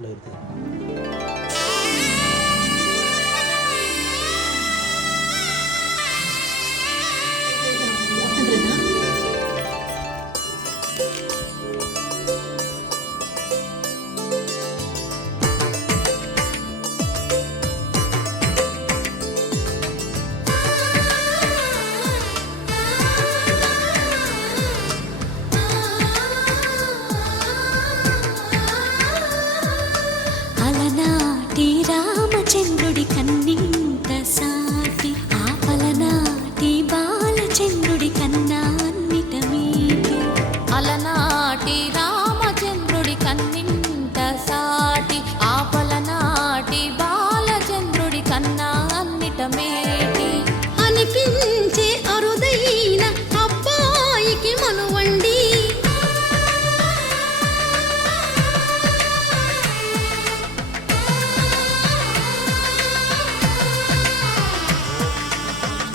la virtud. 啊。